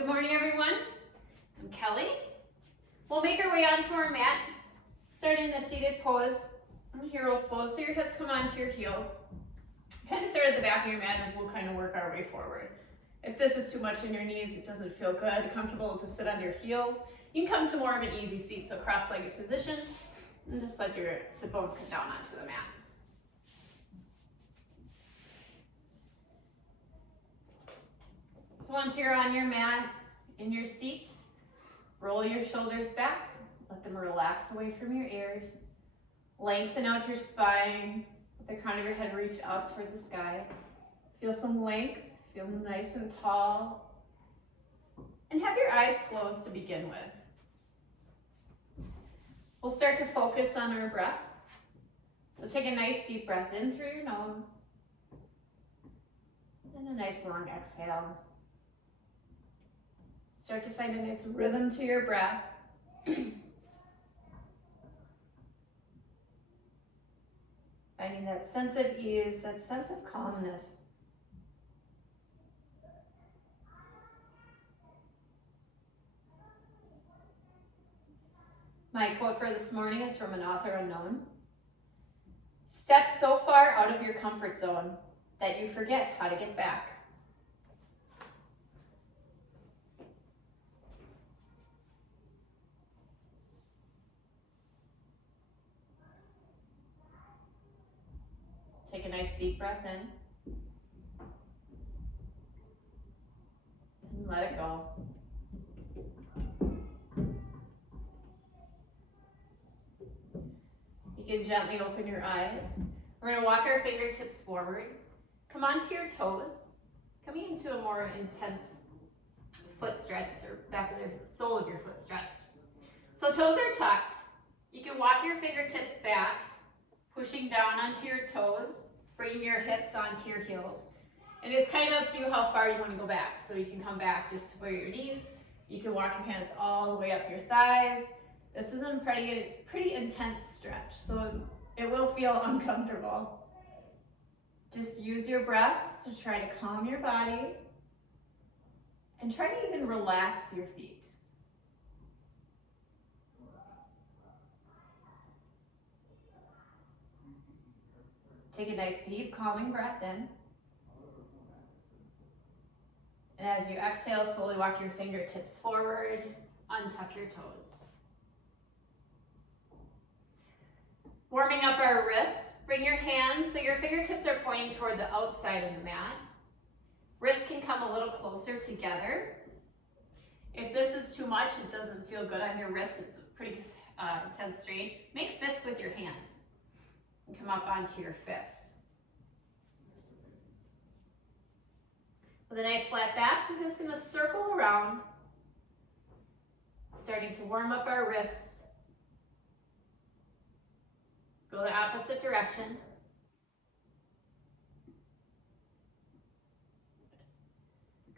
Good morning, everyone. I'm Kelly. We'll make our way onto our mat, starting in a seated pose, hero's pose, so your hips come onto your heels. Kind of start at the back of your mat as we'll kind of work our way forward. If this is too much in your knees, it doesn't feel good, comfortable to sit on your heels, you can come to more of an easy seat, so cross-legged position, and just let your sit bones come down onto the mat. So once you're on your mat, in your seats, roll your shoulders back, let them relax away from your ears. Lengthen out your spine, let the crown of your head reach up toward the sky. Feel some length, feel nice and tall. And have your eyes closed to begin with. We'll start to focus on our breath. So take a nice deep breath in through your nose. And a nice long exhale. Start to find a nice rhythm to your breath. Finding that sense of ease, that sense of calmness. My quote for this morning is from an author unknown. Step so far out of your comfort zone that you forget how to get back. Take a nice deep breath in. And let it go. You can gently open your eyes. We're going to walk our fingertips forward. Come onto your toes. Coming into a more intense foot stretch, or back of the sole of your foot stretch. So toes are tucked. You can walk your fingertips back, pushing down onto your toes, bringing your hips onto your heels. And it's kind of up to you how far you want to go back. So you can come back just to where your knees. You can walk your hands all the way up your thighs. This is a pretty intense stretch, so it will feel uncomfortable. Just use your breath to try to calm your body and try to even relax your feet. Take a nice deep calming breath in. And as you exhale, slowly walk your fingertips forward, untuck your toes. Warming up our wrists, bring your hands so your fingertips are pointing toward the outside of the mat. Wrists can come a little closer together. If this is too much, it doesn't feel good on your wrists, it's a pretty intense strain, make fists with your hands. And come up onto your fists. With a nice flat back, we're just going to circle around, starting to warm up our wrists. Go the opposite direction.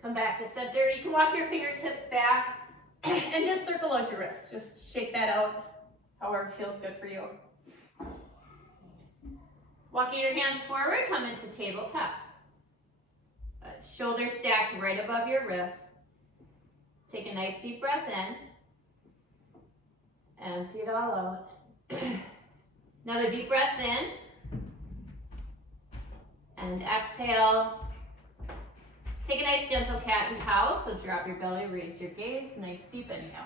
Come back to center. You can walk your fingertips back and just circle out your wrists. Just shake that out however feels good for you. Walking your hands forward, come into tabletop. Shoulders stacked right above your wrists. Take a nice deep breath in. Empty it all out. Another deep breath in. And exhale. Take a nice gentle cat and cow. So drop your belly, raise your gaze. Nice deep inhale.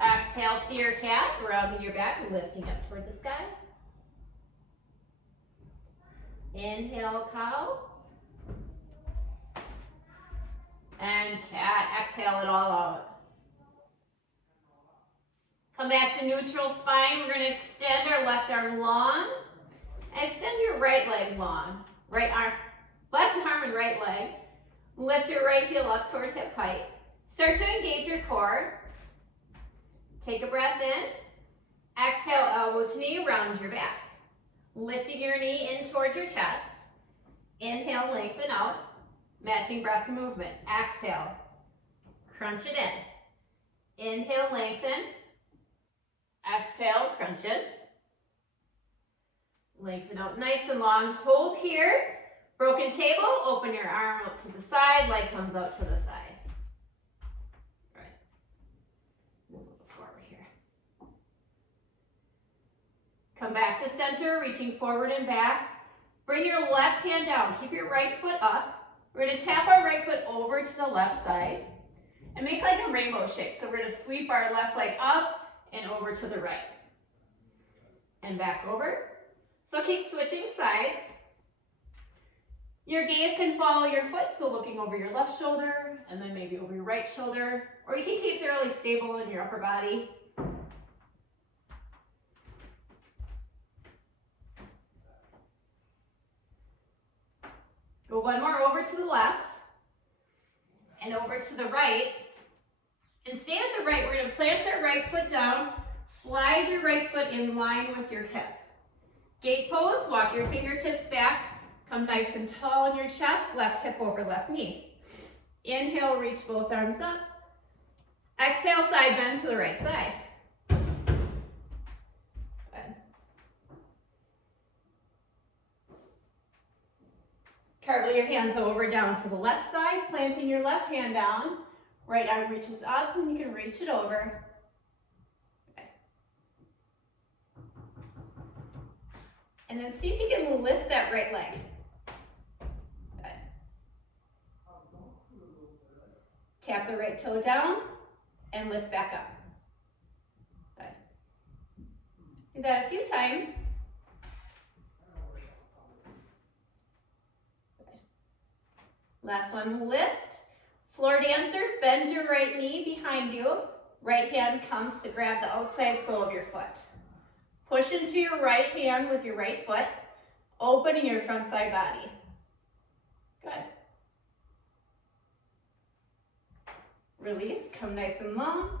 Exhale to your cat, rounding your back, lifting up toward the sky. Inhale, cow. And cat. Exhale it all out. Come back to neutral spine. We're going to extend our left arm long. And extend your right leg long. Right arm, left arm and right leg. Lift your right heel up toward hip height. Start to engage your core. Take a breath in. Exhale, elbow to knee, round your back. Lifting your knee in towards your chest. Inhale, lengthen out. Matching breath to movement. Exhale, crunch it in. Inhale, lengthen. Exhale, crunch it. Lengthen out nice and long. Hold here. Broken table, open your arm up to the side, leg comes out to the side. All right. Move a little forward here. Come back to center, reaching forward and back. Bring your left hand down. Keep your right foot up. We're going to tap our right foot over to the left side and make like a rainbow shape. So we're going to sweep our left leg up and over to the right. And back over. So keep switching sides. Your gaze can follow your foot, so looking over your left shoulder and then maybe over your right shoulder, or you can keep fairly stable in your upper body. Go one more over to the left and over to the right. And stay at the right. We're going to plant our right foot down, slide your right foot in line with your hip. Gate pose, walk your fingertips back. Come nice and tall in your chest, left hip over left knee. Inhale, reach both arms up. Exhale, side bend to the right side. Good. Cartwheel your hands over down to the left side, planting your left hand down. Right arm reaches up and you can reach it over. Okay. And then see if you can lift that right leg. Tap the right toe down and lift back up. Good. Do that a few times. Good. Last one, lift. Floor dancer, bend your right knee behind you. Right hand comes to grab the outside sole of your foot. Push into your right hand with your right foot, opening your front side body. Good. Release, come nice and long.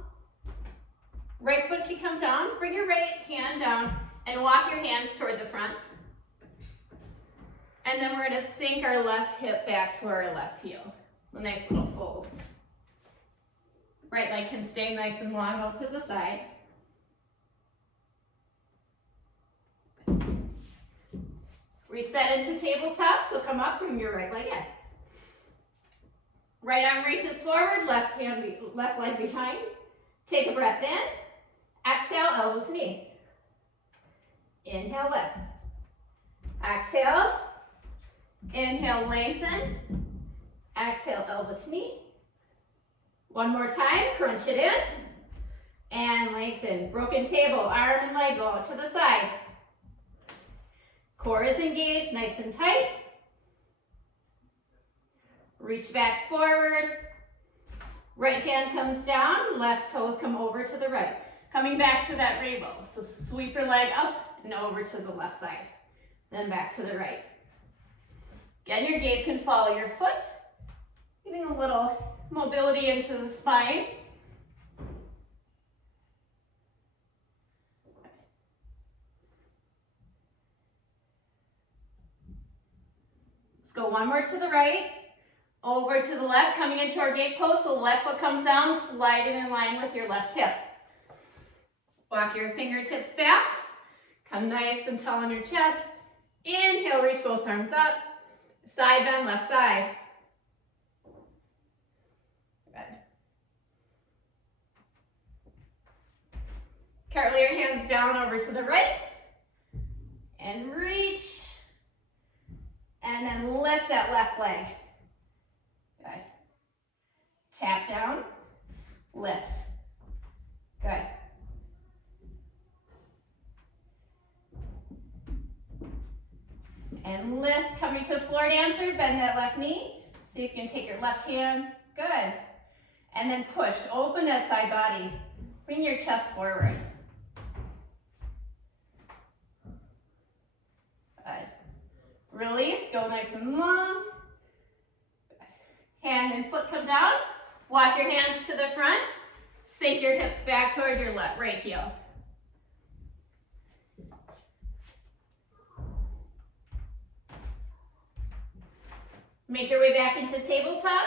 Right foot can come down. Bring your right hand down and walk your hands toward the front. And then we're going to sink our left hip back to our left heel. So nice little fold. Right leg can stay nice and long out to the side. Reset into tabletop, so come up, bring your right leg in. Right arm reaches forward, left leg behind. Take a breath in. Exhale, elbow to knee. Inhale, lift. Exhale. Inhale, lengthen. Exhale, elbow to knee. One more time, crunch it in. And lengthen. Broken table, arm and leg go out to the side. Core is engaged, nice and tight. Reach back forward. Right hand comes down, left toes come over to the right. Coming back to that rainbow. So sweep your leg up and over to the left side. Then back to the right. Again, your gaze can follow your foot. Giving a little mobility into the spine. Let's go one more to the right. Over to the left, coming into our gate pose, so left foot comes down, slide it in line with your left hip. Walk your fingertips back, come nice and tall on your chest. Inhale, reach both arms up, side bend, left side. Good. Cartwheel your hands down over to the right, and reach, and then lift that left leg. Good. Tap down, lift. Good. And lift, coming to floor dancer, bend that left knee. See if you can take your left hand. Good. And then push, open that side body. Bring your chest forward. Good. Release, go nice and long. Hand and foot come down. Walk your hands to the front. Sink your hips back toward your right heel. Make your way back into tabletop.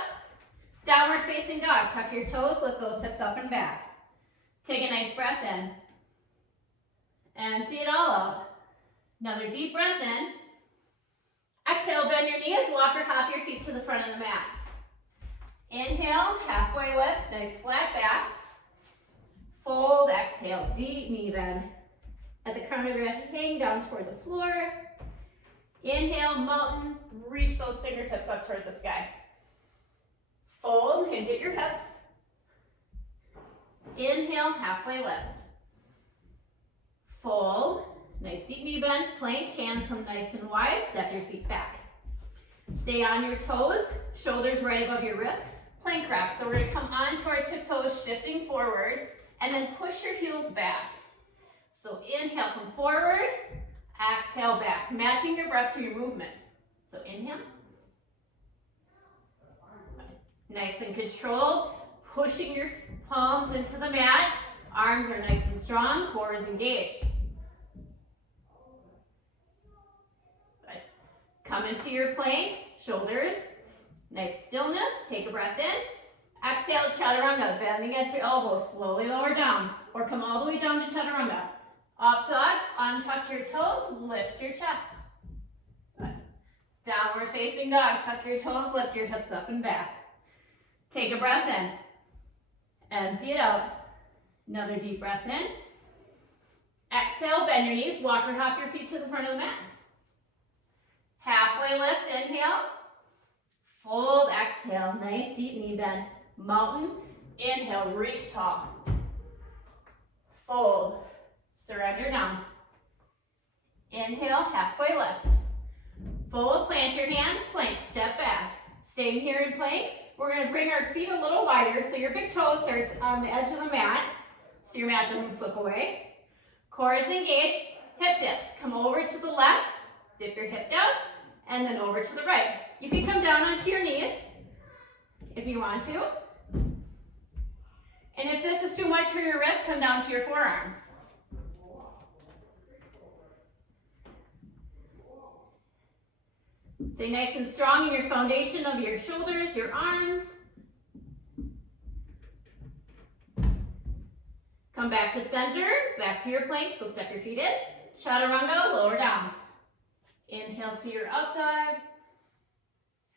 Downward facing dog. Tuck your toes, lift those hips up and back. Take a nice breath in. Empty it all out. Another deep breath in. Exhale, bend bend your knees, walk or hop your feet to the front of the mat. Inhale, halfway lift, nice flat back. Fold, exhale, deep knee bend. At the crown of your head, hang down toward the floor. Inhale, mountain, reach those fingertips up toward the sky. Fold, hinge at your hips. Inhale, halfway lift. Fold, nice deep knee bend, plank, hands come nice and wide, step your feet back. Stay on your toes, shoulders right above your wrist, plank wrap. So we're gonna come onto our tiptoes, shifting forward, and then push your heels back. So inhale, come forward, exhale back, matching your breath to your movement. So inhale. Nice and controlled, pushing your palms into the mat, arms are nice and strong, core is engaged. Good. Come into your plank, shoulders, nice stillness, take a breath in. Exhale, chaturanga, bending at your elbows, slowly lower down, or come all the way down to chaturanga. Up dog, untuck your toes, lift your chest. Good. Downward facing dog, tuck your toes, lift your hips up and back. Take a breath in. Empty it out. Another deep breath in. Exhale, bend your knees, walk or hop your feet to the front of the mat. Halfway lift, inhale. Fold, exhale, nice deep knee bend. Mountain, inhale, reach tall. Fold, surrender down. Inhale, halfway lift. Fold, plant your hands, plank, step back. Staying here in plank. We're going to bring our feet a little wider so your big toes are on the edge of the mat so your mat doesn't slip away. Core is engaged, hip dips. Come over to the left, dip your hip down, and then over to the right. You can come down onto your knees if you want to. And if this is too much for your wrist, come down to your forearms. Stay nice and strong in your foundation of your shoulders, your arms. Come back to center, back to your plank, so step your feet in. Chaturanga, lower down. Inhale to your up dog.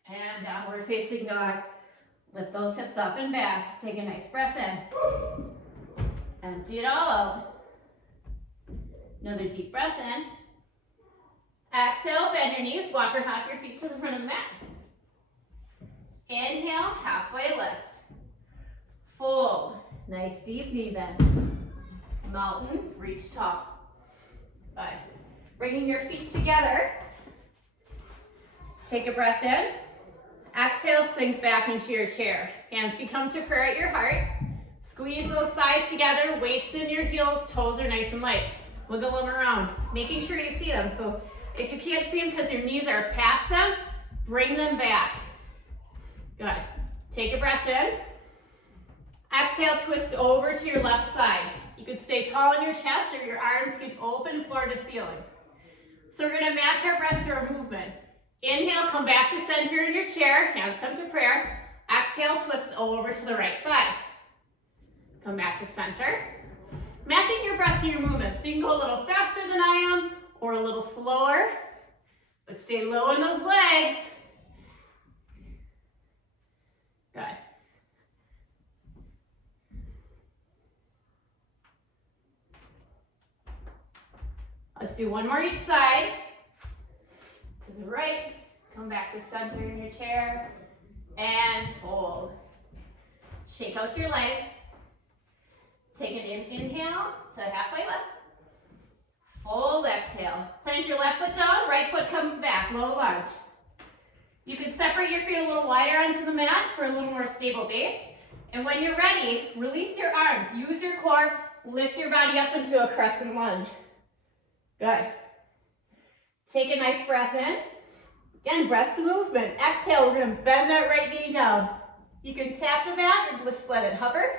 And downward facing dog. Lift those hips up and back. Take a nice breath in. Empty it all out. Another deep breath in. Exhale, bend your knees, walk or hop your feet to the front of the mat. Inhale, halfway lift. Fold, nice deep knee bend. Mountain, reach tall. Good. Bringing your feet together. Take a breath in. Exhale, sink back into your chair. Hands can come to prayer at your heart. Squeeze those thighs together, weights in your heels, toes are nice and light. Wiggle them around, making sure you see them. So if you can't see them because your knees are past them, bring them back. Good. Take a breath in. Exhale, twist over to your left side. You can stay tall in your chest or your arms can open floor to ceiling. So we're gonna match our breath to our movement. Inhale, come back to center in your chair, hands come to prayer. Exhale, twist over to the right side. Come back to center. Matching your breath to your movement. So you can go a little faster than I am or a little slower, but stay low in those legs. Good. Let's do one more each side. To the right, come back to center in your chair, and fold. Shake out your legs. Take an inhale to halfway lift. Fold, exhale. Plant your left foot down, right foot comes back, low lunge. You can separate your feet a little wider onto the mat for a little more stable base. And when you're ready, release your arms. Use your core, lift your body up into a crescent lunge. Good. Take a nice breath in. Again, breath's movement. Exhale, we're gonna bend that right knee down. You can tap the mat or just let it hover.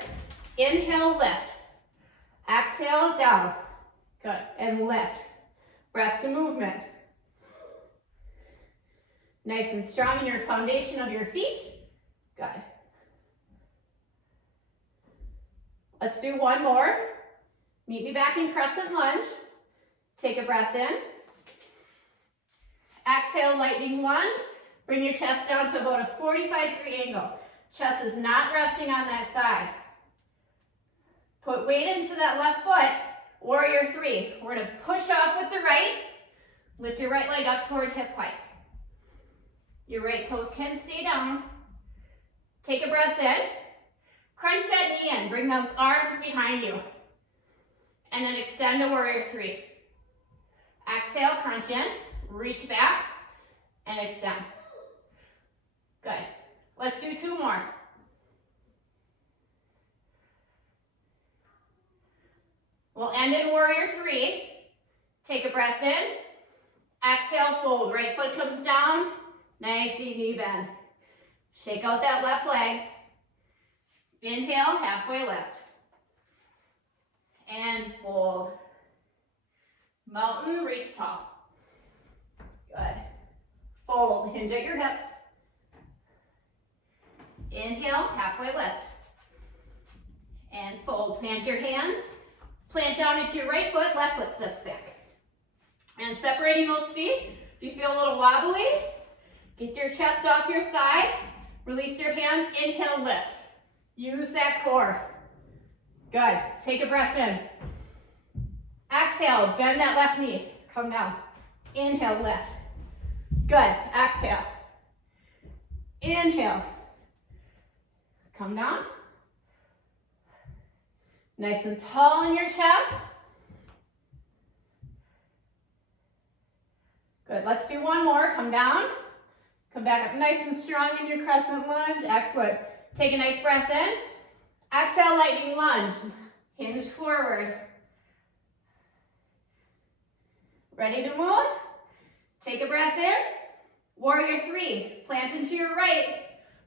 Inhale, lift. Exhale, down. Good, and lift. Breath to movement. Nice and strong in your foundation of your feet. Good. Let's do one more. Meet me back in crescent lunge. Take a breath in. Exhale, lightning lunge. Bring your chest down to about a 45-degree angle. Chest is not resting on that thigh. Put weight into that left foot. Warrior three. We're going to push off with the right. Lift your right leg up toward hip height. Your right toes can stay down. Take a breath in. Crunch that knee in. Bring those arms behind you. And then extend to warrior three. Exhale, crunch in. Reach back and extend. Good. Let's do two more. We'll end in warrior three. Take a breath in. Exhale, fold. Right foot comes down. Nice deep knee bend. Shake out that left leg. Inhale, halfway lift. And fold. Mountain, reach tall. Good. Fold, hinge at your hips. Inhale, halfway lift. And fold. Plant your hands. Plant down into your right foot, left foot steps back. And separating those feet, if you feel a little wobbly, get your chest off your thigh. Release your hands, inhale, lift. Use that core. Good. Take a breath in. Exhale, bend that left knee. Come down. Inhale, lift. Good. Exhale. Inhale. Come down. Nice and tall in your chest. Good. Let's do one more. Come down. Come back up nice and strong in your crescent lunge. Excellent. Take a nice breath in. Exhale, lightning lunge. Hinge forward. Ready to move? Take a breath in. Warrior three. Plant into your right.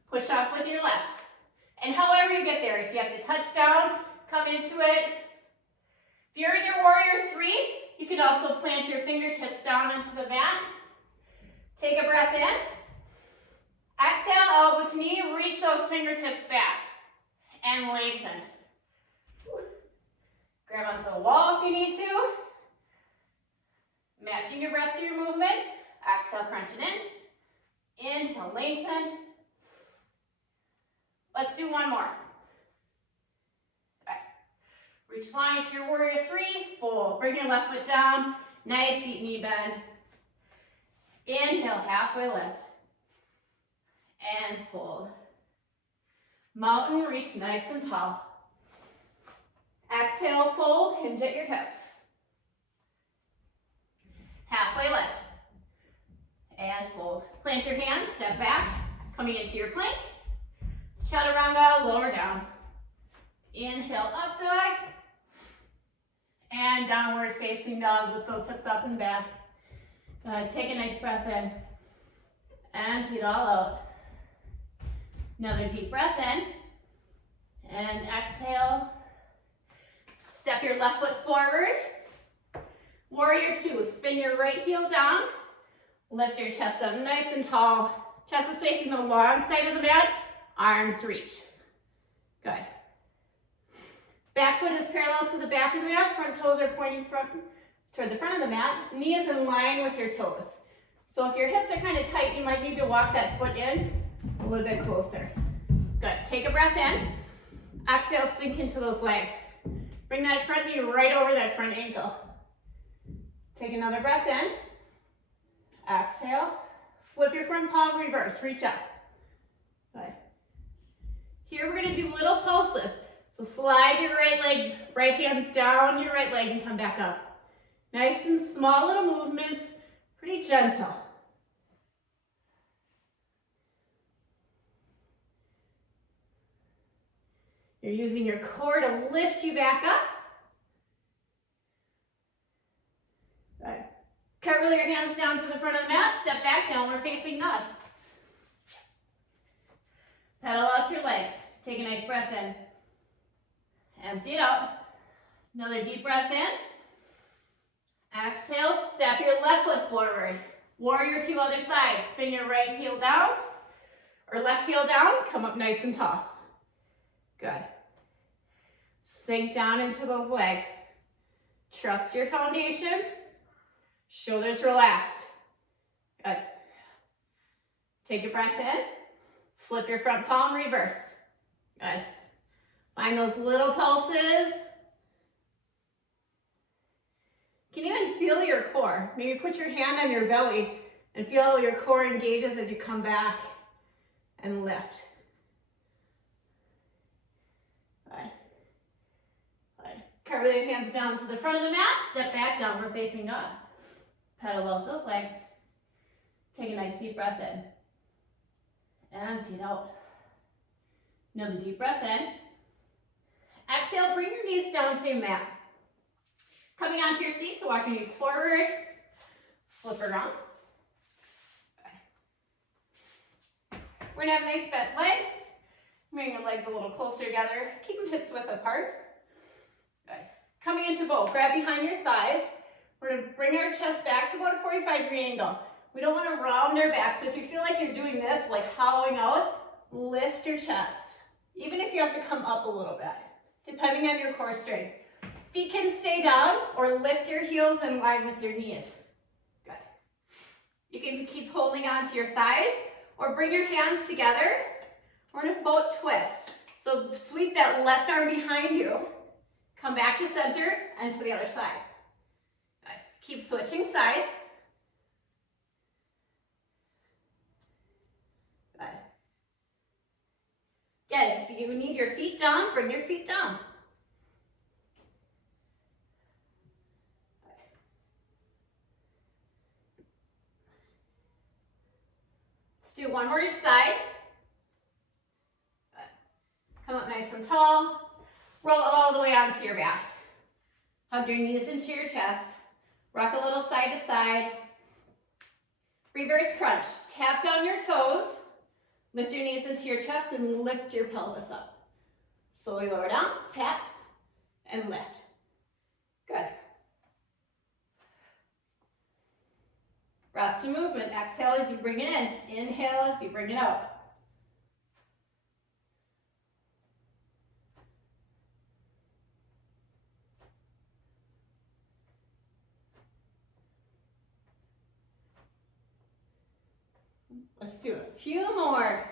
Push off with your left. And however you get there, if you have to touch down, come into it. If you're in your warrior three, you can also plant your fingertips down into the mat. Take a breath in. Exhale, elbow to knee, reach those fingertips back. And lengthen. Grab onto the wall if you need to. Matching your breath to your movement. Exhale, crunch it in. Inhale, lengthen. Let's do one more. Okay. Reach line to your warrior three. Fold. Bring your left foot down. Nice deep knee bend. Inhale, halfway lift. And fold. Mountain, reach nice and tall. Exhale, fold, hinge at your hips. Halfway lift. And fold. Plant your hands, step back, coming into your plank. Chaturanga, lower down. Inhale, up dog. And downward facing dog. Lift those hips up and back. Good. Take a nice breath in. Empty it all out. Another deep breath in. And exhale. Step your left foot forward. Warrior two. Spin your right heel down. Lift your chest up nice and tall. Chest is facing the long side of the mat. Arms reach. Good. Back foot is parallel to the back of the mat. Front toes are pointing toward the front of the mat. Knee is in line with your toes. So if your hips are kind of tight, you might need to walk that foot in a little bit closer. Good. Take a breath in. Exhale, sink into those legs. Bring that front knee right over that front ankle. Take another breath in. Exhale. Flip your front palm, reverse. Reach up. Good. Here we're going to do little pulses. So slide your right hand down your right leg and come back up. Nice and small little movements, pretty gentle. You're using your core to lift you back up. Good. Cartwheel your hands down to the front of the mat, step back, downward facing dog. Pedal out your legs. Take a nice breath in. Empty it out. Another deep breath in. Exhale, step your left foot forward. Warrior two, other side. Spin your right heel down, or left heel down, come up nice and tall. Good. Sink down into those legs. Trust your foundation. Shoulders relaxed. Good. Take a breath in. Flip your front palm, reverse. Good. Find those little pulses. You can even feel your core. Maybe put your hand on your belly and feel how your core engages as you come back and lift. Good. Good. Carve your hands down to the front of the mat. Step back, downward facing dog. Pedal out those legs. Take a nice deep breath in. Empty it out. Another deep breath in. Exhale, bring your knees down to your mat. Coming onto your seat, so walk your knees forward. Flip around. We're gonna have nice bent legs. Bring your legs a little closer together. Keep them hips width apart. Good. Coming into bow. Grab behind your thighs. We're gonna bring our chest back to about a 45-degree angle. We don't wanna round our back, so if you feel like you're doing this, like hollowing out, lift your chest. Even if you have to come up a little bit, depending on your core strength. Feet can stay down or lift your heels in line with your knees. Good. You can keep holding on to your thighs or bring your hands together. We're gonna boat twist. So sweep that left arm behind you. Come back to center and to the other side. Good. Keep switching sides. Good. Again, if you need your feet down, bring your feet down. Let's do one more each side. Good. Come up nice and tall. Roll all the way onto your back. Hug your knees into your chest. Rock a little side to side. Reverse crunch. Tap down your toes. Lift your knees into your chest and lift your pelvis up. Slowly lower down, tap, and lift. Good. Breath to movement. Exhale as you bring it in. Inhale as you bring it out. Let's do a few more.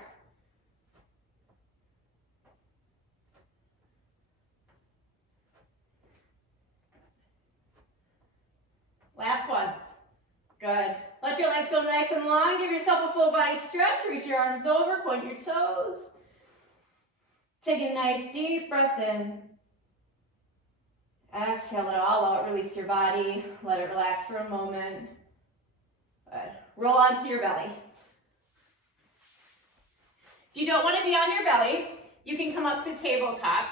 Last one. Good. Let your legs go nice and long. Give yourself a full body stretch. Reach your arms over, point your toes. Take a nice deep breath in. Exhale it all out. Release your body. Let it relax for a moment. Good. Roll onto your belly. If you don't want to be on your belly, you can come up to tabletop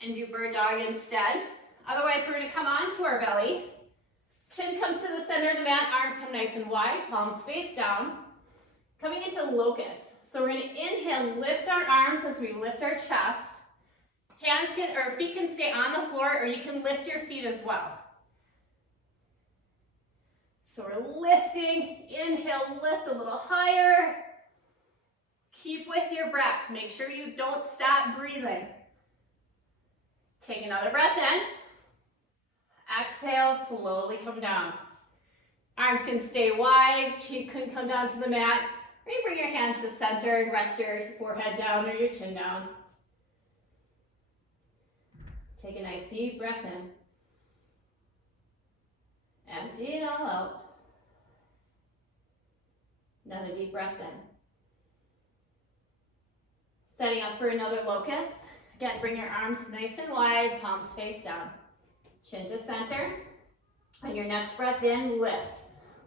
and do bird dog instead. Otherwise, we're going to come onto our belly. Chin comes to the center of the mat, arms come nice and wide, palms face down. Coming into locust. So we're going to inhale, lift our arms as we lift our chest. Feet can stay on the floor, or you can lift your feet as well. So we're lifting, inhale, lift a little higher. Keep with your breath. Make sure you don't stop breathing. Take another breath in. Exhale, slowly come down. Arms can stay wide, cheek can come down to the mat. Or you bring your hands to center and rest your forehead down or your chin down. Take a nice deep breath in. Empty it all out. Another deep breath in. Setting up for another locust. Again, bring your arms nice and wide, palms face down. Chin to center. On your next breath in, lift.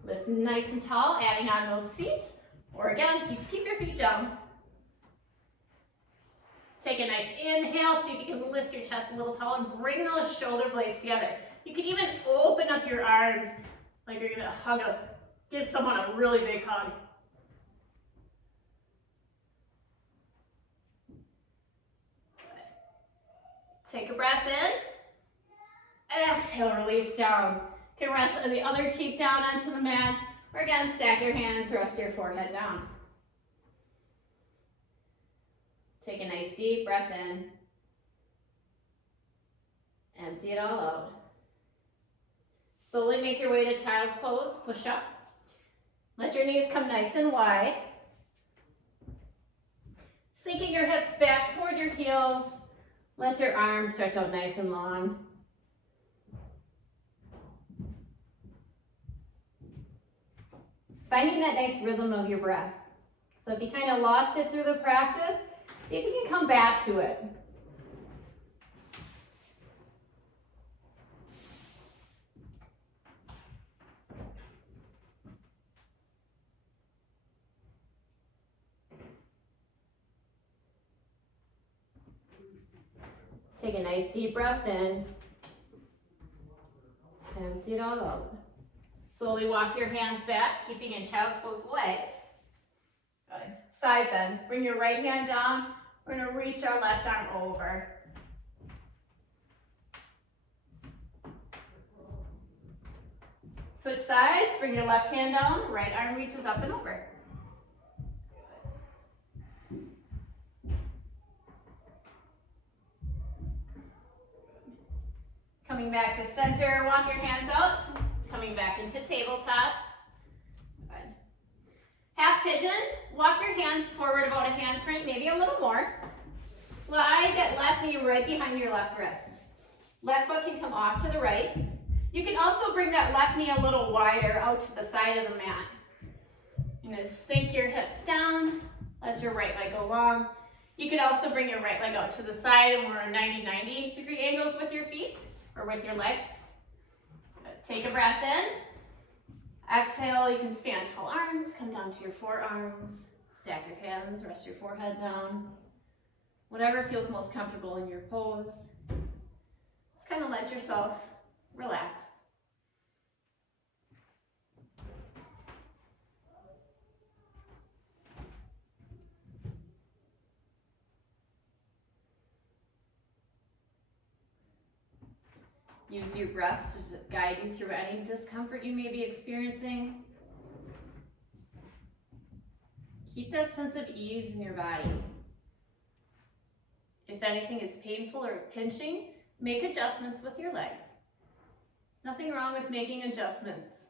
Lift nice and tall, adding on those feet. Or again, you keep your feet down. Take a nice inhale, see if you can lift your chest a little taller. Bring those shoulder blades together. You can even open up your arms like you're gonna give someone a really big hug. Take a breath in. Exhale, release down. You can rest the other cheek down onto the mat. Or again, stack your hands, rest your forehead down. Take a nice deep breath in. Empty it all out. Slowly make your way to child's pose. Push up. Let your knees come nice and wide. Sinking your hips back toward your heels. Let your arms stretch out nice and long. Finding that nice rhythm of your breath. So if you kind of lost it through the practice, see if you can come back to it. Take a nice deep breath in. Empty it all out. Slowly walk your hands back, keeping in child's pose legs. Good. Side bend. Bring your right hand down. We're going to reach our left arm over. Switch sides. Bring your left hand down. Right arm reaches up and over. Coming back to center, walk your hands out. Coming back into tabletop. Good. Half pigeon, walk your hands forward about a handprint, maybe a little more. Slide that left knee right behind your left wrist. Left foot can come off to the right. You can also bring that left knee a little wider out to the side of the mat. You're going to sink your hips down, let your right leg go long. You can also bring your right leg out to the side and we're at 90-90 degree angles with your feet or with your legs. Take a breath in. Exhale, you can stand tall arms, come down to your forearms, stack your hands, rest your forehead down. Whatever feels most comfortable in your pose. Just kind of let yourself relax. Use your breath to guide you through any discomfort you may be experiencing. Keep that sense of ease in your body. If anything is painful or pinching, make adjustments with your legs. There's nothing wrong with making adjustments.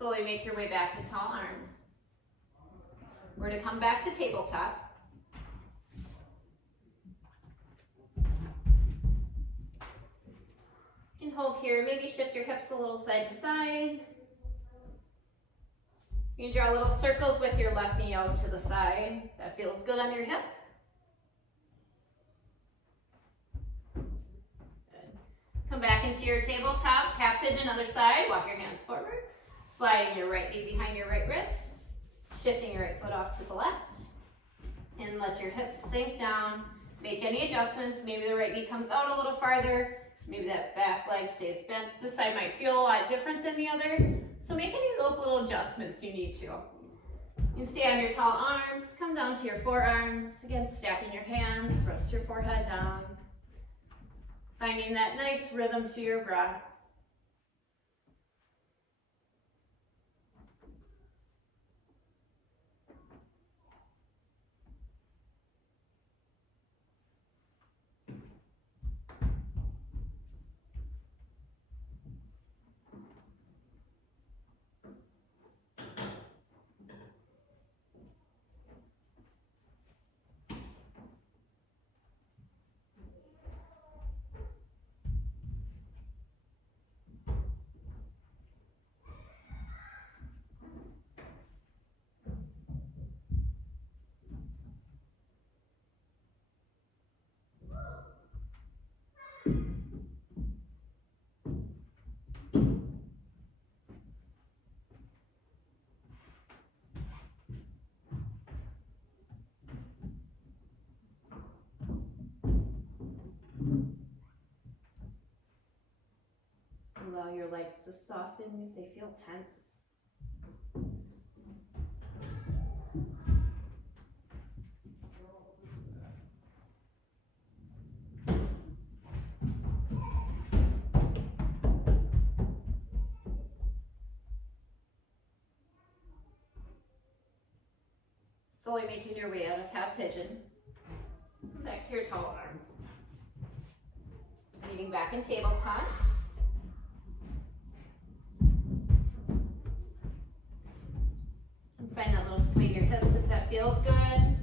Slowly make your way back to tall arms. We're going to come back to tabletop. You can hold here, maybe shift your hips a little side to side. You can draw little circles with your left knee out to the side. That feels good on your hip. Good. Come back into your tabletop, half pigeon, other side. Walk your hands forward. Sliding your right knee behind your right wrist, shifting your right foot off to the left, and let your hips sink down. Make any adjustments. Maybe the right knee comes out a little farther. Maybe that back leg stays bent. This side might feel a lot different than the other. So make any of those little adjustments you need to. You can stay on your tall arms, come down to your forearms. Again, stacking your hands, rest your forehead down. Finding that nice rhythm to your breath. to soften if they feel tense. Slowly making your way out of half pigeon. Back to your tall arms. Meeting back in tabletop. And find that little sway in your hips if that feels good.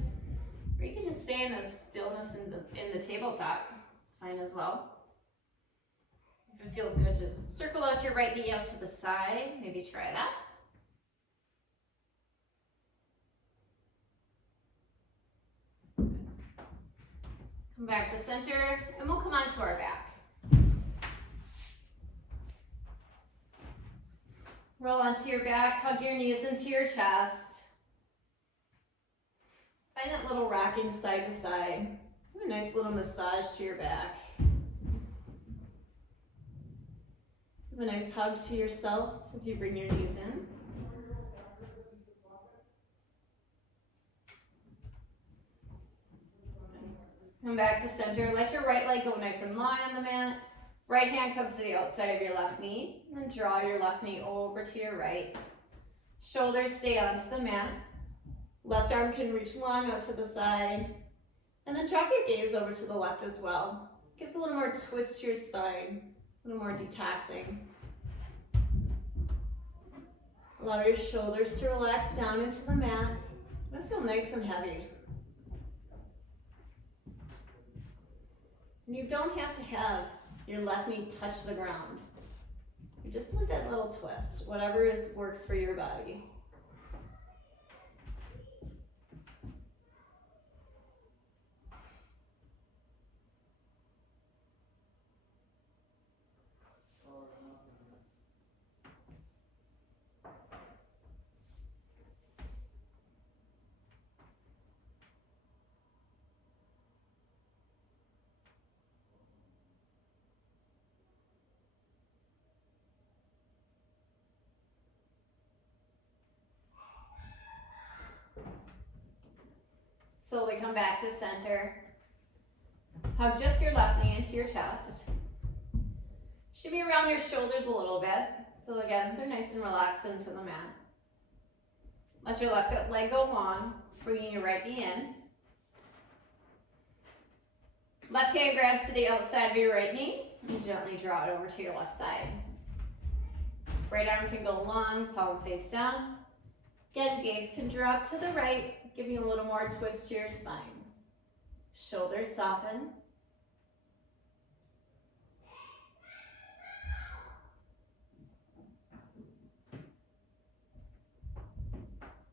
Or you can just stay in the stillness in the tabletop. It's fine as well. If it feels good to circle out your right knee out to the side, maybe try that. Come back to center, and we'll come onto our back. Roll onto your back, hug your knees into your chest. Find that little rocking side to side. Do a nice little massage to your back. Give a nice hug to yourself as you bring your knees in. Come back to center. Let your right leg go nice and long on the mat. Right hand comes to the outside of your left knee. And then draw your left knee over to your right. Shoulders stay onto the mat. Left arm can reach long out to the side. And then drop your gaze over to the left as well. Gives a little more twist to your spine. A little more detoxing. Allow your shoulders to relax down into the mat. And feel nice and heavy. And you don't have to have your left knee touch the ground. You just want that little twist, whatever works for your body. Slowly come back to center. Hug just your left knee into your chest. Shimmy around your shoulders a little bit. So again, they're nice and relaxed into the mat. Let your left leg go long, bringing your right knee in. Left hand grabs to the outside of your right knee and gently draw it over to your left side. Right arm can go long, palm face down. Again, gaze can drop to the right, giving a little more twist to your spine. Shoulders soften.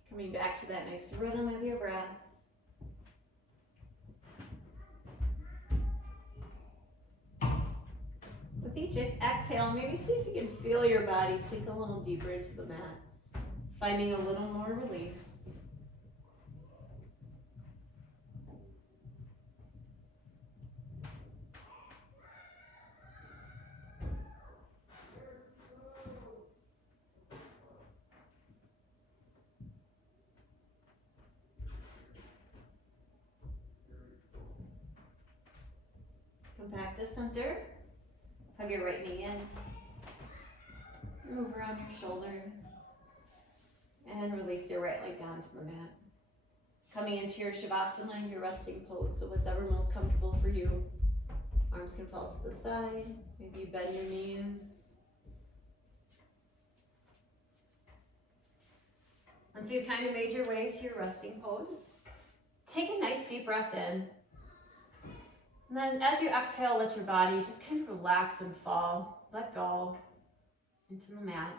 Coming back to that nice rhythm of your breath. With each exhale, maybe see if you can feel your body sink a little deeper into the mat, finding a little more release. Come back to center. Hug your right knee in. Move around your shoulders. And release your right leg down to the mat. Coming into your Shavasana, your resting pose, so whatever most comfortable for you. Arms can fall to the side. Maybe you bend your knees. Once you've kind of made your way to your resting pose, take a nice deep breath in. And then as you exhale, let your body just kind of relax and fall. Let go into the mat.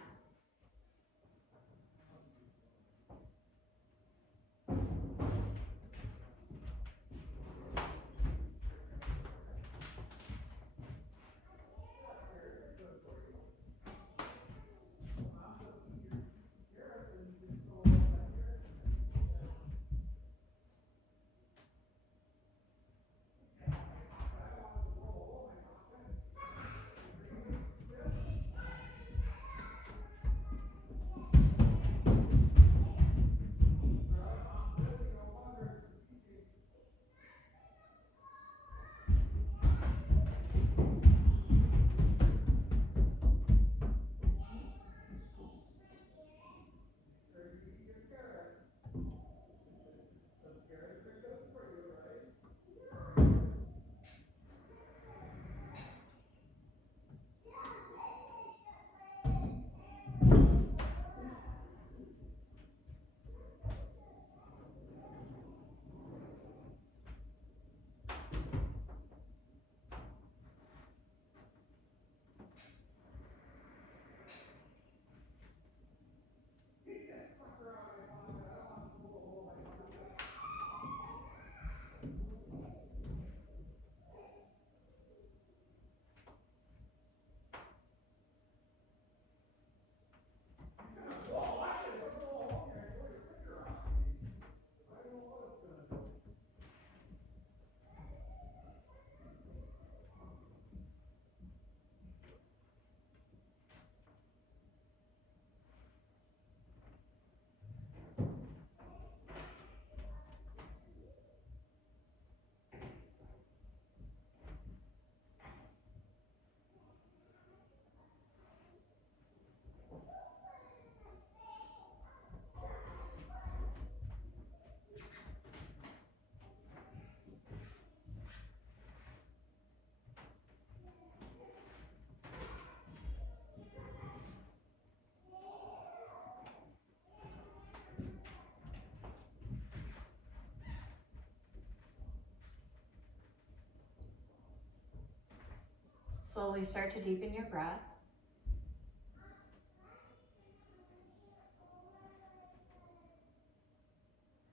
Slowly start to deepen your breath.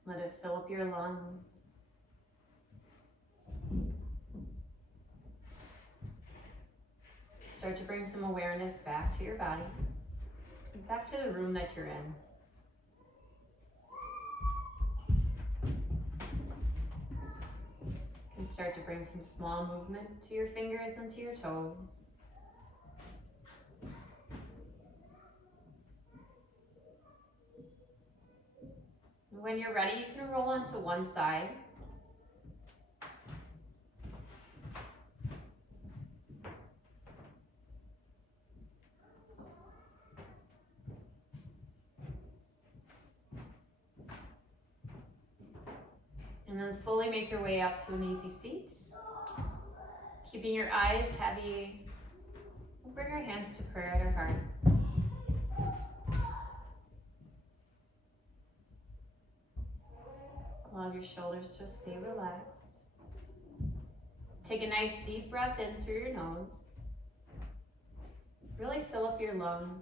Let it fill up your lungs. Start to bring some awareness back to your body, back to the room that you're in. And start to bring some small movement to your fingers and to your toes. When you're ready, you can roll onto one side. And then slowly make your way up to an easy seat. Keeping your eyes heavy. Bring our hands to prayer at our hearts. Allow your shoulders to stay relaxed. Take a nice deep breath in through your nose. Really fill up your lungs.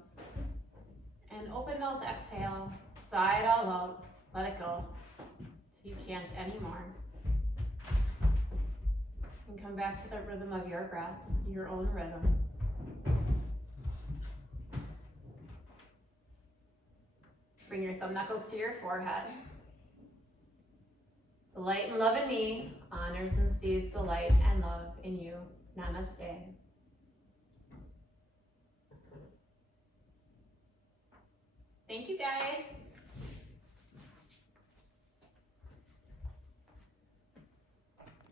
And open mouth exhale, sigh it all out, let it go. Till you can't anymore. And come back to the rhythm of your breath, your own rhythm. Bring your thumb knuckles to your forehead. The light and love in me honors and sees the light and love in you. Namaste. Thank you guys.